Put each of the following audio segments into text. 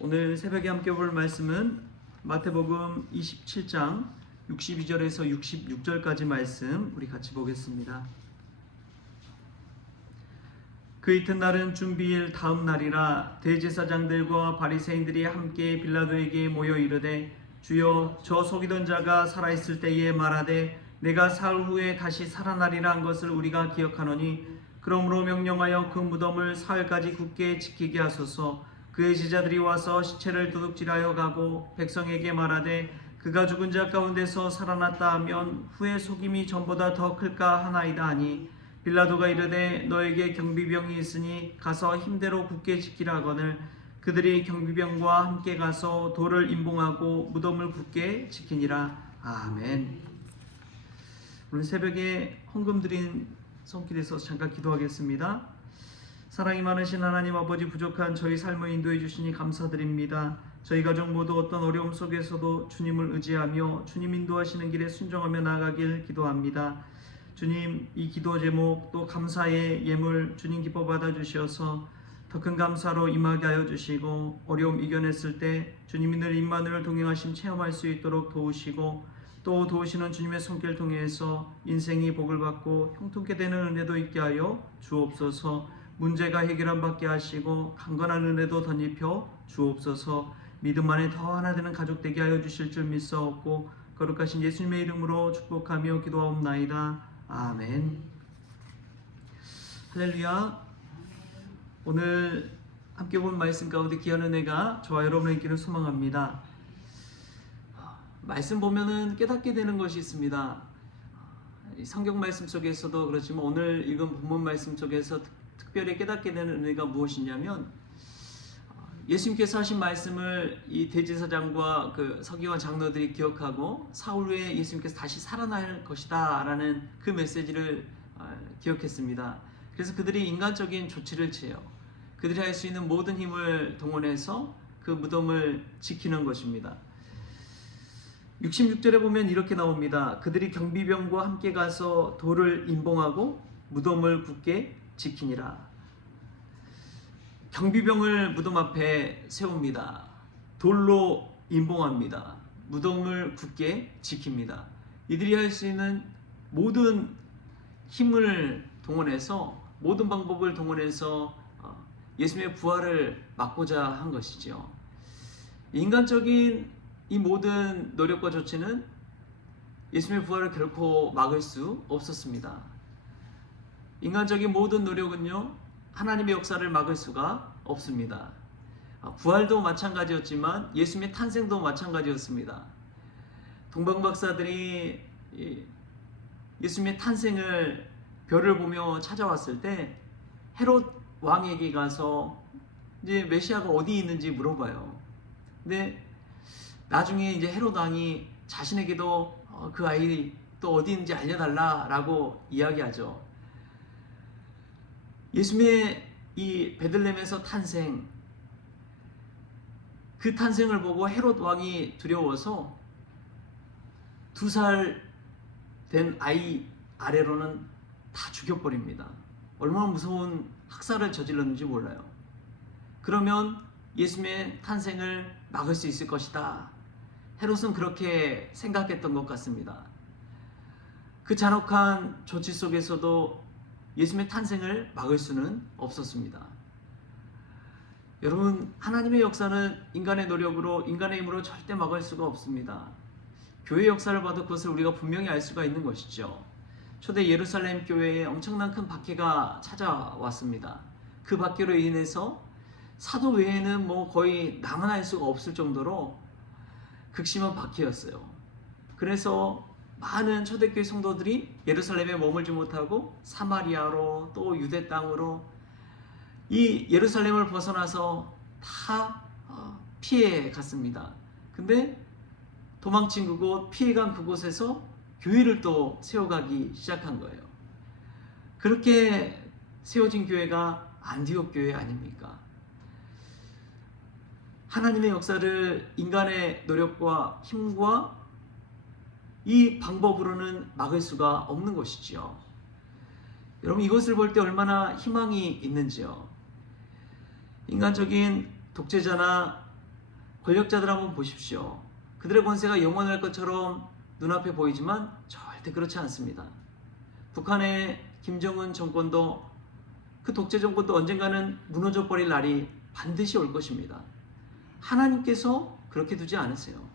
오늘 새벽에 함께 볼 말씀은 마태복음 27장 62절에서 66절까지 말씀 우리 같이 보겠습니다. 그 이튿날은 준비일 다음 날이라 대제사장들과 바리새인들이 함께 빌라도에게 모여 이르되 주여 저 속이던 자가 살아있을 때에 말하되 내가 사흘 후에 다시 살아나리라 한 것을 우리가 기억하노니 그러므로 명령하여 그 무덤을 사흘까지 굳게 지키게 하소서. 그의 제자들이 와서 시체를 도둑질하여 가고 백성에게 말하되 그가 죽은 자 가운데서 살아났다 하면 후에 속임이 전보다 더 클까 하나이다 하니 빌라도가 이르되 너에게 경비병이 있으니 가서 힘대로 굳게 지키라 하거늘 그들이 경비병과 함께 가서 돌을 임봉하고 무덤을 굳게 지키니라. 아멘. 오늘 새벽에 헌금 드린 손길에서 잠깐 기도하겠습니다. 사랑이 많으신 하나님 아버지, 부족한 저희 삶을 인도해 주시니 감사드립니다. 저희 가족 모두 어떤 어려움 속에서도 주님을 의지하며 주님 인도하시는 길에 순종하며 나아가길 기도합니다. 주님, 이 기도 제목 또 감사의 예물 주님 기뻐 받아 주셔서 더 큰 감사로 임하게 하여 주시고 어려움 이겨냈을 때 주님이 늘 임마누엘 동행하심 체험할 수 있도록 도우시고 또 도우시는 주님의 손길 통해서 인생이 복을 받고 형통케 되는 은혜도 있게 하여 주옵소서. 문제가 해결함 받게 하시고 강건한 은혜도 덧입혀 주옵소서. 믿음 안에 더 하나 되는 가족 되게 하여 주실 줄 믿사옵고 거룩하신 예수님의 이름으로 축복하며 기도하옵나이다. 아멘. 할렐루야. 오늘 함께 본 말씀 가운데 귀한 은혜가 저와 여러분의 있기를 소망합니다. 말씀 보면은 깨닫게 되는 것이 있습니다. 성경 말씀 속에서도 그렇지만 오늘 읽은 본문 말씀 속에서 특별히 깨닫게 되는 은혜가 무엇이냐면 예수님께서 하신 말씀을 이 대제사장과 그 서기관 장로들이 기억하고 사흘 후에 예수님께서 다시 살아날 것이다 라는 그 메시지를 기억했습니다. 그래서 그들이 인간적인 조치를 취해요. 그들이 할 수 있는 모든 힘을 동원해서 그 무덤을 지키는 것입니다. 66절에 보면 이렇게 나옵니다. 그들이 경비병과 함께 가서 돌을 임봉하고 무덤을 굳게 지키니라. 경비병을 무덤 앞에 세웁니다. 돌로 임봉합니다. 무덤을 굳게 지킵니다. 이들이 할 수 있는 모든 힘을 동원해서 모든 방법을 동원해서 예수님의 부활을 막고자 한 것이죠. 인간적인 이 모든 노력과 조치는 예수님의 부활을 결코 막을 수 없었습니다. 인간적인 모든 노력은요, 하나님의 역사를 막을 수가 없습니다. 부활도 마찬가지였지만 예수님의 탄생도 마찬가지였습니다. 동방박사들이 예수님의 탄생을 별을 보며 찾아왔을 때 헤롯 왕에게 가서 이제 메시아가 어디 있는지 물어봐요. 근데 나중에 이제 헤롯 왕이 자신에게도 그 아이 또 어디 있는지 알려달라라고 이야기하죠. 예수님의 이 베들레헴에서 탄생, 그 탄생을 보고 헤롯 왕이 두려워서 2살 된 아이 아래로는 다 죽여버립니다. 얼마나 무서운 학살을 저질렀는지 몰라요. 그러면 예수님의 탄생을 막을 수 있을 것이다. 헤롯은 그렇게 생각했던 것 같습니다. 그 잔혹한 조치 속에서도 예수님의 탄생을 막을 수는 없었습니다. 여러분, 하나님의 역사는 인간의 노력으로, 인간의 힘으로 절대 막을 수가 없습니다. 교회 역사를 봐도 그것을 우리가 분명히 알 수가 있는 것이죠. 초대 예루살렘 교회에 엄청난 큰 박해가 찾아왔습니다. 그 박해로 인해서 사도 외에는 거의 남아날 수가 없을 정도로 극심한 박해였어요. 그래서 많은 초대교회 성도들이 예루살렘에 머물지 못하고 사마리아로 또 유대 땅으로 이 예루살렘을 벗어나서 다 피해 갔습니다. 근데 도망친 그곳, 피해간 그곳에서 교회를 또 세워가기 시작한 거예요. 그렇게 세워진 교회가 안디옥 교회 아닙니까? 하나님의 역사를 인간의 노력과 힘과 이 방법으로는 막을 수가 없는 것이지요. 여러분, 이것을 볼 때 얼마나 희망이 있는지요. 인간적인 독재자나 권력자들 한번 보십시오. 그들의 권세가 영원할 것처럼 눈앞에 보이지만 절대 그렇지 않습니다. 북한의 김정은 정권도, 그 독재 정권도 언젠가는 무너져 버릴 날이 반드시 올 것입니다. 하나님께서 그렇게 두지 않으세요.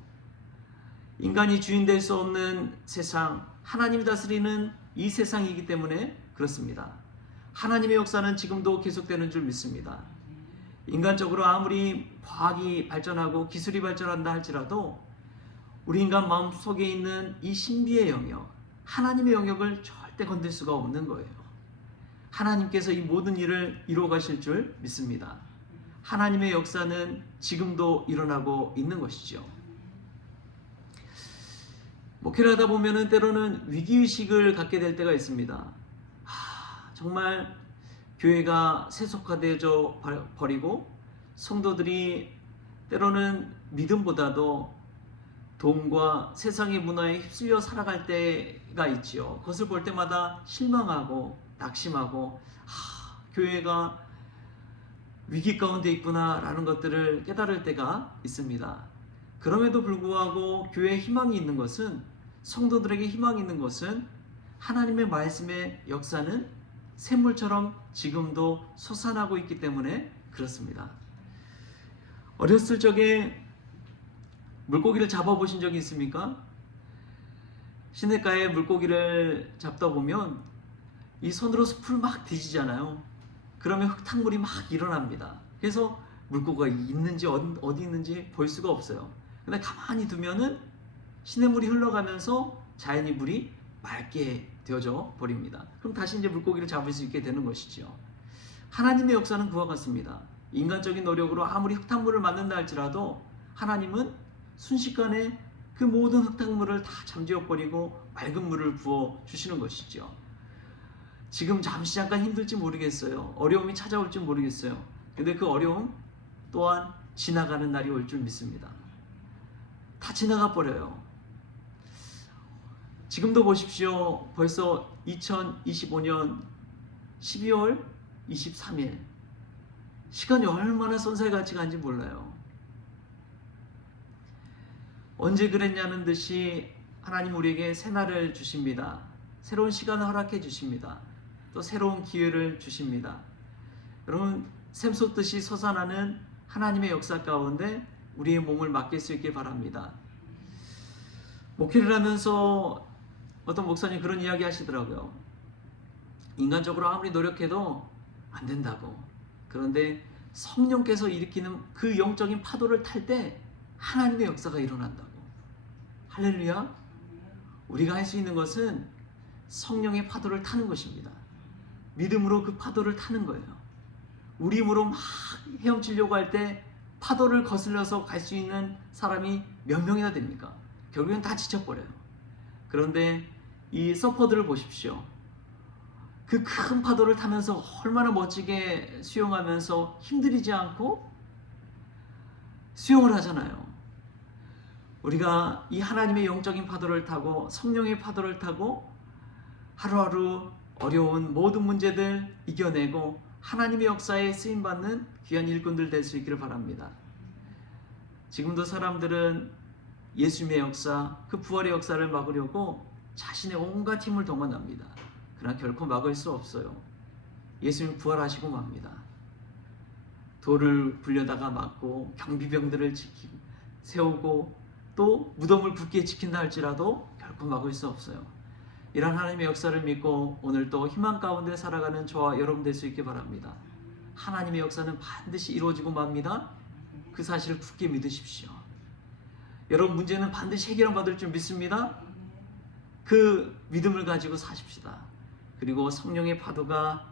인간이 주인 될 수 없는 세상, 하나님이 다스리는 이 세상이기 때문에 그렇습니다. 하나님의 역사는 지금도 계속되는 줄 믿습니다. 인간적으로 아무리 과학이 발전하고 기술이 발전한다 할지라도 우리 인간 마음속에 있는 이 신비의 영역, 하나님의 영역을 절대 건들 수가 없는 거예요. 하나님께서 이 모든 일을 이루어 가실 줄 믿습니다. 하나님의 역사는 지금도 일어나고 있는 것이죠. 목회를 하다 보면은 때로는 위기의식을 갖게 될 때가 있습니다. 정말 교회가 세속화되어 버리고 성도들이 때로는 믿음보다도 돈과 세상의 문화에 휩쓸려 살아갈 때가 있지요. 그것을 볼 때마다 실망하고 낙심하고 교회가 위기 가운데 있구나라는 것들을 깨달을 때가 있습니다. 그럼에도 불구하고 교회에 희망이 있는 것은, 성도들에게 희망이 있는 것은 하나님의 말씀의 역사는 샘물처럼 지금도 솟아나고 있기 때문에 그렇습니다. 어렸을 적에 물고기를 잡아보신 적이 있습니까? 시냇가에 물고기를 잡다 보면 이 손으로 숲을 막 뒤지잖아요. 그러면 흙탕물이 막 일어납니다. 그래서 물고기가 있는지 어디 있는지 볼 수가 없어요. 근데 가만히 두면은 시냇물이 흘러가면서 자연히 물이 맑게 되어져 버립니다. 그럼 다시 이제 물고기를 잡을 수 있게 되는 것이죠. 하나님의 역사는 그와 같습니다. 인간적인 노력으로 아무리 흙탕물을 만든다 할지라도 하나님은 순식간에 그 모든 흙탕물을 다 잠재워 버리고 맑은 물을 부어 주시는 것이죠. 지금 잠시 잠깐 힘들지 모르겠어요. 어려움이 찾아올지 모르겠어요. 근데 그 어려움 또한 지나가는 날이 올 줄 믿습니다. 다 지나가 버려요. 지금도 보십시오. 벌써 2025년 12월 23일. 시간이 얼마나 쏜살같이 간지 몰라요. 언제 그랬냐는 듯이 하나님 우리에게 새날을 주십니다. 새로운 시간을 허락해 주십니다. 또 새로운 기회를 주십니다. 여러분, 샘솟듯이 솟아나는 하나님의 역사 가운데 우리의 몸을 맡길 수 있게 바랍니다. 목회를 하면서 어떤 목사님 그런 이야기 하시더라고요. 인간적으로 아무리 노력해도 안 된다고. 그런데 성령께서 일으키는 그 영적인 파도를 탈 때 하나님의 역사가 일어난다고. 할렐루야. 우리가 할 수 있는 것은 성령의 파도를 타는 것입니다. 믿음으로 그 파도를 타는 거예요. 우리 힘으로 막 헤엄치려고 할 때 파도를 거슬러서 갈 수 있는 사람이 몇 명이나 됩니까? 결국엔 다 지쳐버려요. 그런데 이 서퍼들을 보십시오. 그 큰 파도를 타면서 얼마나 멋지게 수영하면서 힘들이지 않고 수영을 하잖아요. 우리가 이 하나님의 영적인 파도를 타고 성령의 파도를 타고 하루하루 어려운 모든 문제들 이겨내고 하나님의 역사에 쓰임받는 귀한 일꾼들 될 수 있기를 바랍니다. 지금도 사람들은 예수님의 역사, 그 부활의 역사를 막으려고 자신의 온갖 힘을 동원합니다. 그러나 결코 막을 수 없어요. 예수님 부활하시고 맙니다. 돌을 굴려다가 막고 경비병들을 세우고 또 무덤을 굳게 지킨다 할지라도 결코 막을 수 없어요. 이런 하나님의 역사를 믿고 오늘 또 희망 가운데 살아가는 저와 여러분 될 수 있게 바랍니다. 하나님의 역사는 반드시 이루어지고 맙니다. 그 사실을 굳게 믿으십시오. 여러분 문제는 반드시 해결받을 줄 믿습니다. 그 믿음을 가지고 사십시다. 그리고 성령의 파도가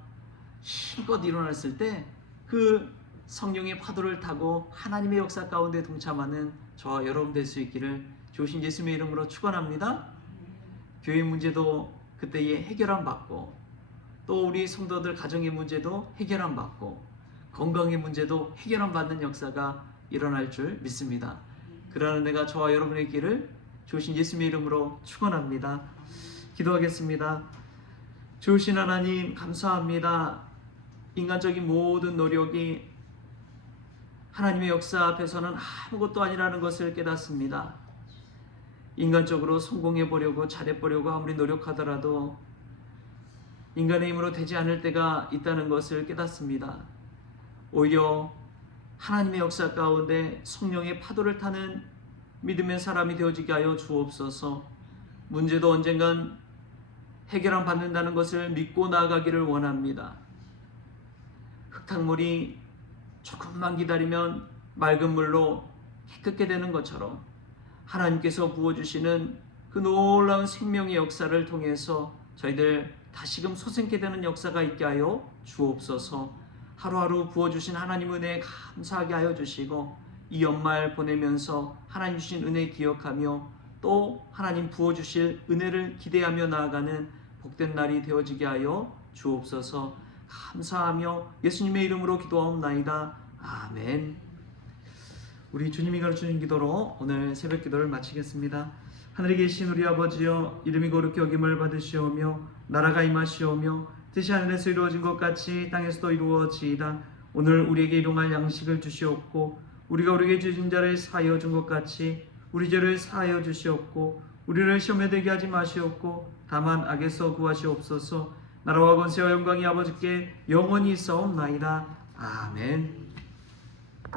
힘껏 일어났을 때 그 성령의 파도를 타고 하나님의 역사 가운데 동참하는 저와 여러분 될 수 있기를 주신 예수님의 이름으로 축원합니다. 교회 문제도 그때에 해결함 받고 또 우리 성도들 가정의 문제도 해결함 받고 건강의 문제도 해결함 받는 역사가 일어날 줄 믿습니다. 그러는 내가 저와 여러분의 길을 주신 예수님의 이름으로 축원합니다. 기도하겠습니다. 주신 하나님 감사합니다. 인간적인 모든 노력이 하나님의 역사 앞에서는 아무것도 아니라는 것을 깨닫습니다. 인간적으로 성공해 보려고 잘해 보려고 아무리 노력하더라도 인간의 힘으로 되지 않을 때가 있다는 것을 깨닫습니다. 오히려 하나님의 역사 가운데 성령의 파도를 타는 믿음의 사람이 되어지게 하여 주옵소서. 문제도 언젠간 해결함 받는다는 것을 믿고 나아가기를 원합니다. 흙탕물이 조금만 기다리면 맑은 물로 깨끗게 되는 것처럼 하나님께서 부어주시는 그 놀라운 생명의 역사를 통해서 저희들 다시금 솟게 되는 역사가 있게 하여 주옵소서. 하루하루 부어주신 하나님 은혜에 감사하게 하여 주시고 이 연말 보내면서 하나님 주신 은혜 기억하며 또 하나님 부어주실 은혜를 기대하며 나아가는 복된 날이 되어지게 하여 주옵소서. 감사하며 예수님의 이름으로 기도하옵나이다. 아멘. 우리 주님이 가르치는 기도로 오늘 새벽 기도를 마치겠습니다. 하늘에 계신 우리 아버지여, 이름이 거룩히 여김을 받으시오며 나라가 임하시오며 뜻이 하늘에서 이루어진 것 같이 땅에서도 이루어지이다. 오늘 우리에게 일용할 양식을 주시옵고 우리가 우리에게 죄진 자를 사하여 준 것 같이 우리 죄를 사하여 주시옵고 우리를 시험에 들게 하지 마시옵고 다만 악에서 구하시옵소서. 나라와 권세와 영광이 아버지께 영원히 있사옵나이다. 아멘.